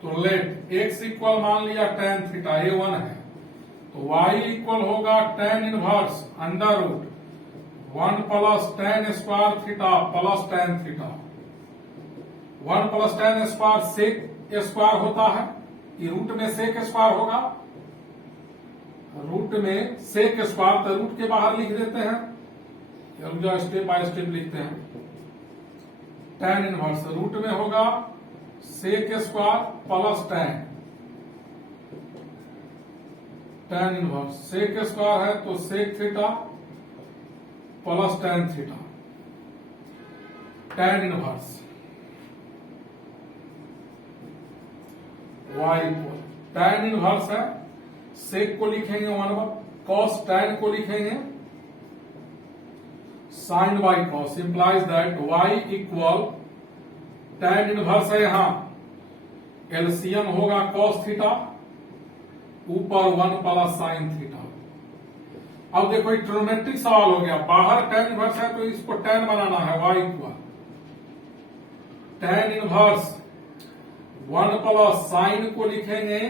तो लेट x इक्वल मान लिया tan थीटा, a1 है, तो y इक्वल होगा tan inverse under root 1 plus tan square theta plus tan theta. 1 plus tan square sec square होता है, ये रूट में सेक स्क्वायर होगा, रूट में सेक स्क्वायर, तो रूट के बाहर लिख देते हैं, जो स्टेप बाय स्टेप लिखते हैं। tan इनवर्स रूट में होगा sec square plus tan inverse sec square है तो sec theta plus tan theta. tan inverse y equal tan inverse है, सेक को लिखेंगे 1 cos tan को लिखेंगे sin y cos, implies that y equal tan inverse है, यहां एलसीएम होगा cos थीटा ऊपर 1 प्लस sin थीटा। अब देखो ट्रिग्नोमेट्रिक सवाल हो गया, बाहर tan इनवर्स है तो इसको tan बनाना है, y equal tan inverse 1 plus sine को लिखेंगे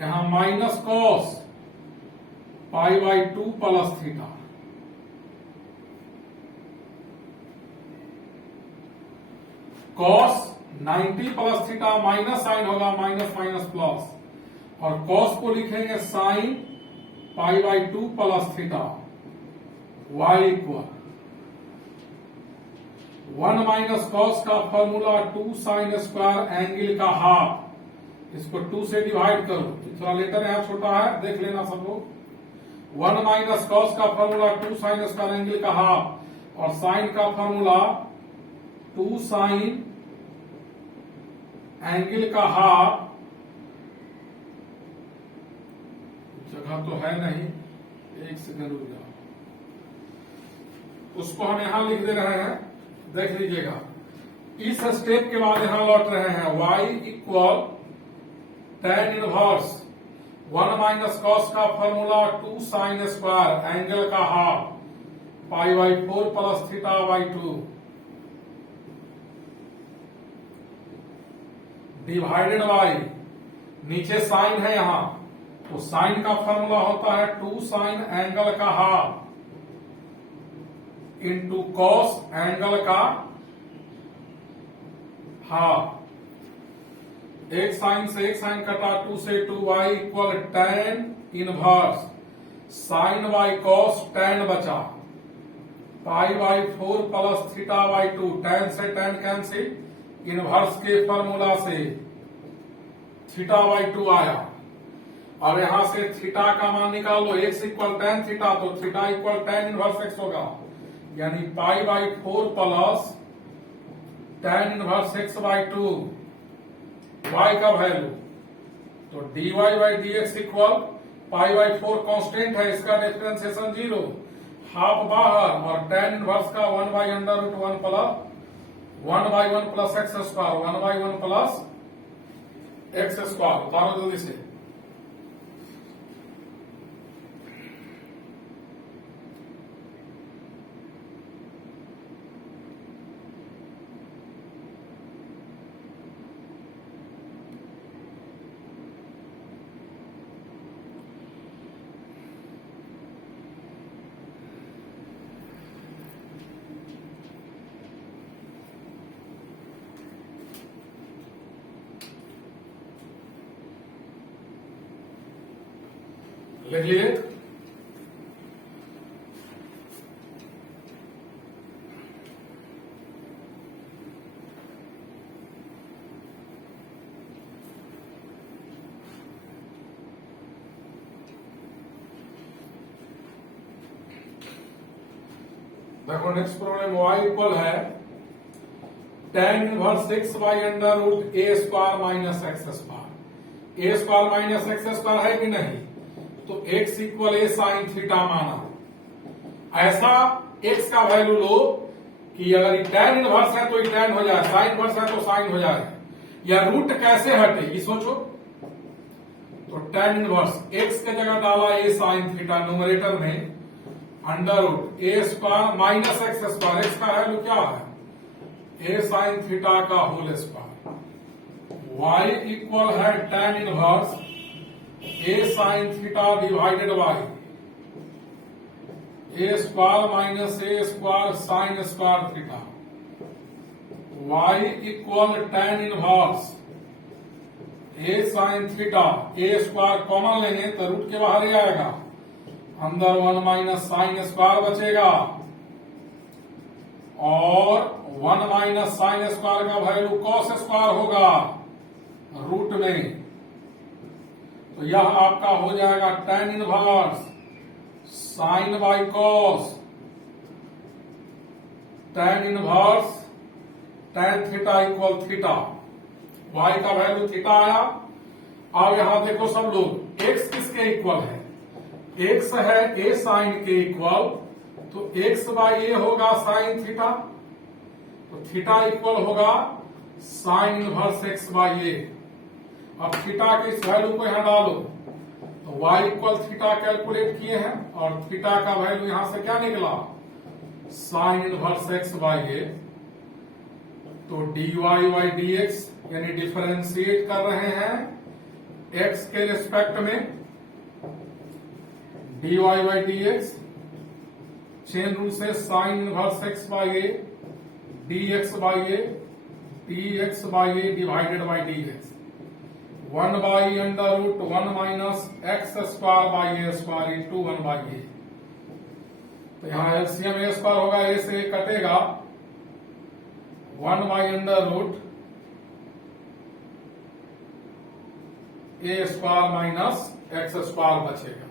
यहां minus cos pi by 2 plus theta. Cos 90 plus theta minus sine होगा माइनस माइनस प्लस, और कॉस को लिखेंगे sine pi by 2 plus theta. y equal 1 minus cos का फॉर्मूला 2 साइन स्क्वायर एंगल का half, इसको 2 से डिवाइड करो, थोड़ा लेटर यहां छोटा है देख लेना सब लोग। 1 माइनस कॉस का फॉर्मूला 2 साइन स्क्वायर एंगल का हाफ, और साइन का फॉर्मूला 2 साइन एंगल का हाफ, जगह तो है नहीं, एक सेकंड रुक जाओ, उसको हम यहां लिख दे रहे हैं, देख लीजिएगा। इस स्टेप के बाद यहां लौट रहे हैं, y equal tan inverse 1 minus cos का फॉर्मूला 2 साइन स्क्वायर एंगल का half pi by 4 plus theta by 2 divided by, नीचे साइन है यहां, तो साइन का फॉर्मूला होता है 2 साइन एंगल का हाफ इंटू कॉस एंगल का हाफ। एक साइन से एक साइन कटा, 2 से 2, y equal tan inverse sign by cos tan बचा पाई by 4 plus theta by 2, tan से tan कैंसिल, इनवर्स के फॉर्मूला से थीटा बाई 2 आया, और यहां से थीटा का मान निकाल लो, x इक्वल tan थीटा, तो theta equal tan inverse x होगा, यानी पाई by 4 plus tan inverse x by 2, y का वैल्यू, तो dy by dx equal pi by 4 constant है, इसका डिफरेंशिएशन 0, हाफ बाहर, और tan इनवर्स का 1 by under root 1 plus 1 by 1 plus x square, 1 by 1 plus x square. उतारो जल्दी से, लिख लिए। देखो नेक्स्ट प्रॉब्लम, y इक्वल है tan inverse x by under root a square minus x square. a square minus x square है कि नहीं, तो x equal a sine theta माना। ऐसा x का वैल्यू लो कि अगर tan इनवर्स है तो tan हो जाए, साइन इनवर्स है तो साइन हो जाए, या रूट कैसे हटे ये सोचो। तो tan इनवर्स x के जगह डाला a साइन थीटा न्यूमरेटर में, under root A square minus x square, X का वैल्यू क्या है ए साइन थीटा का होल स्क्वायर, वाई इक्वल है tan inverse A sine theta divided by A square minus A square sine square theta, y equal tan inverse A sine theta, A square common लेंगे तो root के बाहर ही आएगा, अंदर 1 minus sine square बचेगा और 1 minus sine square का value cos square होगा रूट में, तो यह आपका हो जाएगा tan inverse sign by cos, tan inverse tan theta equal theta, y का वैल्यू थीटा आया। अब यहां देखो सब लोग x किसके इक्वल है, x है a साइन के इक्वल, तो x बाई ए होगा साइन थीटा, तो थीटा इक्वल होगा साइन इनवर्स x बाई ए। अब थीटा के इस वैल्यू को यहां डालो तो y इक्वल थीटा कैलकुलेट किए हैं और थीटा का वैल्यू यहां से क्या निकला sine inverse x by A, तो dy बाई dx यानी डिफरेंशिएट कर रहे हैं x के रिस्पेक्ट में, dy by dx chain rule से sine inverse x by A dx by A dx by A divided by dx, 1 by under root 1 minus x square by A square into 1 by A, तो यहां LCM ए square होगा, ए से कटेगा 1 by under root A square minus x square बचेगा।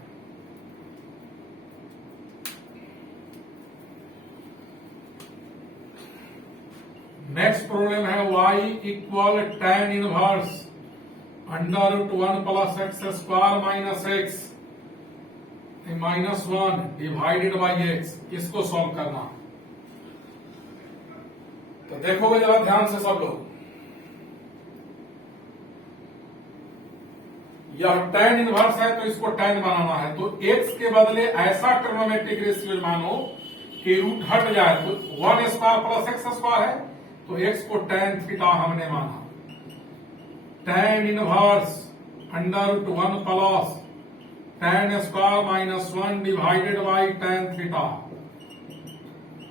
Next problem है y equal tan inverse under root 1 plus x square minus x minus 1 divided by x, इसको solve करना। तो देखोगे जरा ध्यान से सब लोग, यह tan इनवर्स है तो इसको tan बनाना है, तो x के बदले ऐसा ट्रिग्नोमेट्रिक रेशियो मानो कि रूट हट जाए, तो 1 स्क्वायर प्लस एक्स स्क्वायर है तो x को tan थीटा हमने माना, tan inverse under root 1 plus tan square minus 1 divided by tan theta,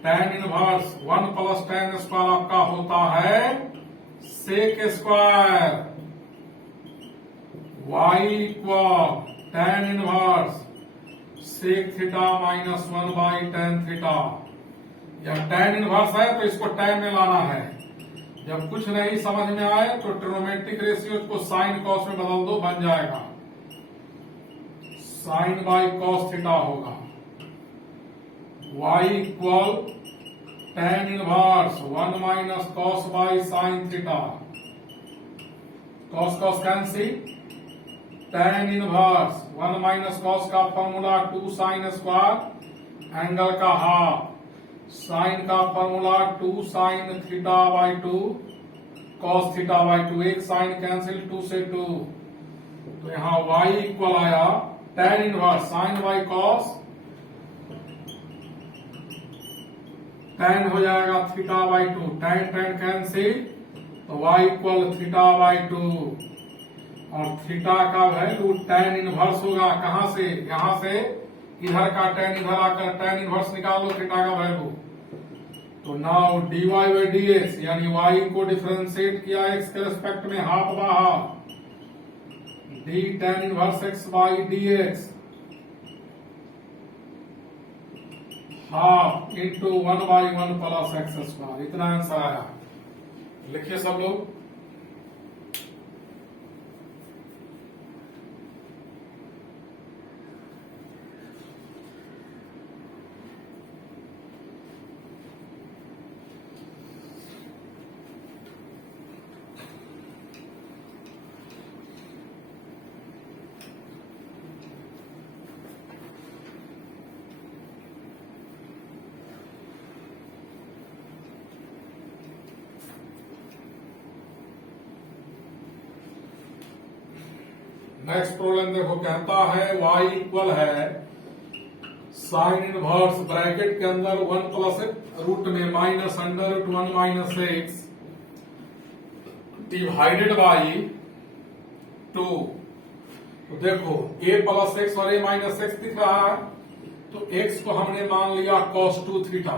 tan inverse 1 plus tan square आपका होता है sec square, y equal tan inverse sec theta minus 1 by tan theta, यह tan inverse है तो इसको tan में लाना है, जब कुछ नहीं समझ में आए तो ट्रिग्नोमेट्रिक रेशियो को साइन कॉस में बदल दो, बन जाएगा साइन बाई कॉस थीटा होगा, y equal tan inverse 1 minus cos by sine theta, cos cos cancel, tan inverse 1 minus cos का फॉर्मूला 2 साइन स्क्वायर एंगल का हाफ, साइन का formula 2 sine theta by 2 cos theta by 2, एक sign cancel 2 से 2, तो यहां y equal आया tan inverse sign by cos, tan हो जाएगा theta by 2, tan tan cancel, तो y इक्वल थीटा बाई 2 और थीटा का वैल्यू tan इनवर्स होगा, कहां से यहां से इधर का tan इधर आकर tan इनवर्स निकालो थीटा का वैल्यू, तो नाउ dy बाई dx यानी y को डिफरेंशिएट किया x के रेस्पेक्ट में हाफ बाहर, d tan inverse x by dx half into 1 by 1 plus x square, इतना आंसर आया। लिखिए सब लोग, नेक्स्ट प्रॉब्लम देखो, कहता है y इक्वल है साइन इनवर्स ब्रैकेट के अंदर 1 प्लस रूट में minus under root 1 minus x divided by 2। तो देखो a प्लस एक्स और a माइनस एक्स दिख रहा है, तो x को हमने मान लिया cos 2 थीटा,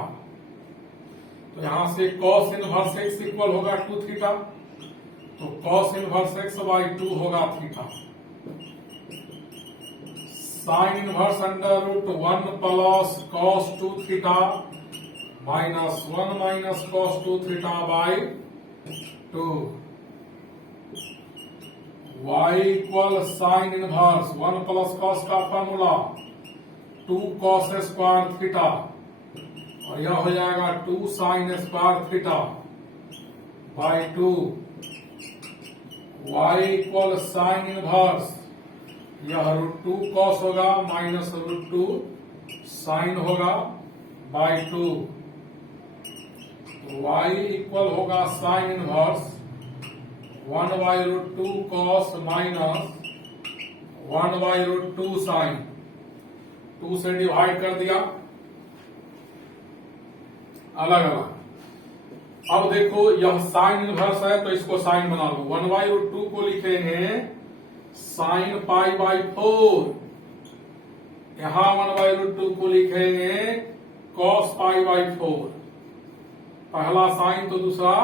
तो यहां से cos इनवर्स x इक्वल होगा 2 थीटा, तो cos इनवर्स x बाई 2 होगा theta. Sine inverse under root 1 plus cos 2 theta minus 1 minus cos 2 theta by 2। y equal sine inverse 1 plus cos का फॉर्मूला 2 cos स्क्वायर थीटा, और यह हो जाएगा 2 sine square theta by 2। y equal sine inverse, यह root 2 cos होगा minus root 2 sine होगा by 2। y equal होगा sine inverse 1 by root 2 cos minus 1 by root 2 sine, 2 से डिवाइड कर दिया अलग अलग। अब देखो यह साइन इनवर्स है तो इसको साइन बना लो, 1 बाई रूट 2 को लिखेंगे साइन पाई बाई 4, यहां 1 बाई रूट 2 को लिखेंगे cos पाई बाई 4। पहला साइन तो दूसरा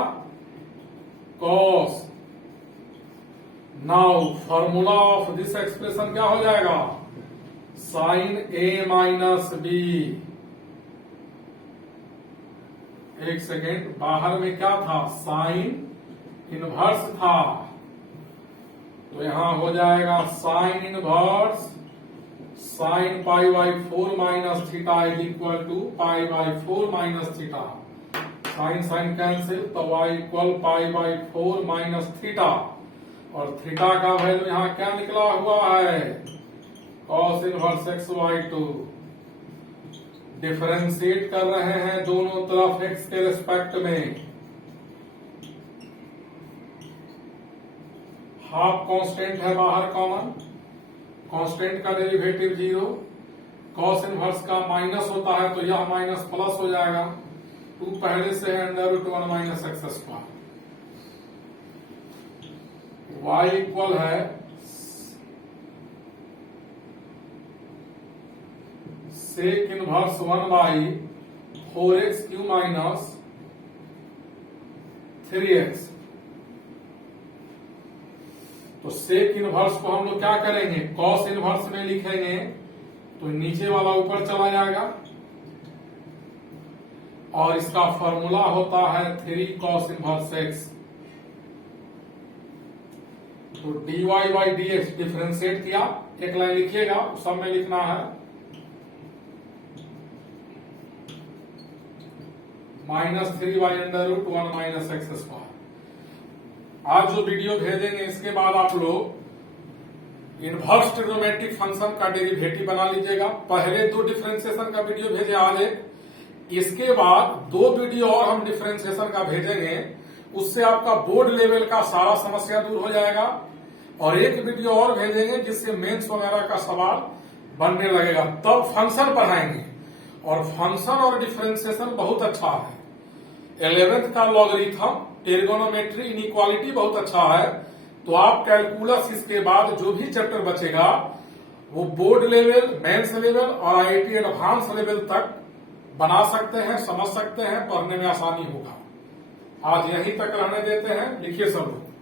cos। Now formula of this expression क्या हो जाएगा, साइन a माइनस बी। एक सेकेंड, बाहर में क्या था, साइन इनवर्स था, तो यहां हो जाएगा sine inverse sine pi by 4 minus theta is equal to pi by 4 minus theta. Sine sine cancel, तो y equal pi by 4 minus theta, और थीटा का वैल्यू यहां क्या निकला हुआ है, cos inverse x by 2। Differentiate कर रहे हैं दोनों तरफ x के रिस्पेक्ट में, हाफ कांस्टेंट है बाहर कॉमन, कांस्टेंट का डेरिवेटिव 0, cos इनवर्स का माइनस होता है तो यह माइनस प्लस हो जाएगा, 2 पहले से है under root 1 minus x square. y equal है sec inverse 1 by 4x cube minus 3x। तो सेक इनवर्स को हम लोग क्या करेंगे, cos इनवर्स में लिखेंगे तो नीचे वाला ऊपर चला जाएगा, और इसका फॉर्मूला होता है 3 cos इनवर्स x। तो dy बाई dx डिफरेंशिएट किया, एक लाइन लिखिएगा, सब में लिखना है, minus 3 by under root 1 minus x square. आज जो वीडियो भेजेंगे इसके बाद आप लोग इनवर्स ट्रिग्नोमेट्रिक फंक्शन का डेरिवेटिव बना लीजिएगा। पहले 2 डिफरेंशिएशन का वीडियो भेजे आज एक, इसके बाद 2 वीडियो और हम डिफरेंशिएशन का भेजेंगे, उससे आपका बोर्ड लेवल का सारा समस्या दूर हो जाएगा, और एक वीडियो और भेजेंगे जिससे मेंस वगैरह का सवाल बनने लगेगा, तब फंक्शन पढ़ाएंगे। और फंक्शन और डिफरेंशिएशन बहुत अच्छा है, 11th का लॉगरिथम, ट्रिगोनोमेट्री, इनइक्वालिटी बहुत अच्छा है। तो आप कैलकुलस इसके बाद जो भी चैप्टर बचेगा वो बोर्ड लेवल, मेंस लेवल और आईआईटी एडवांस लेवल तक बना सकते हैं, समझ सकते हैं, पढ़ने में आसानी होगा। आज यहीं तक रहने देते हैं, लिखिए सब लोग।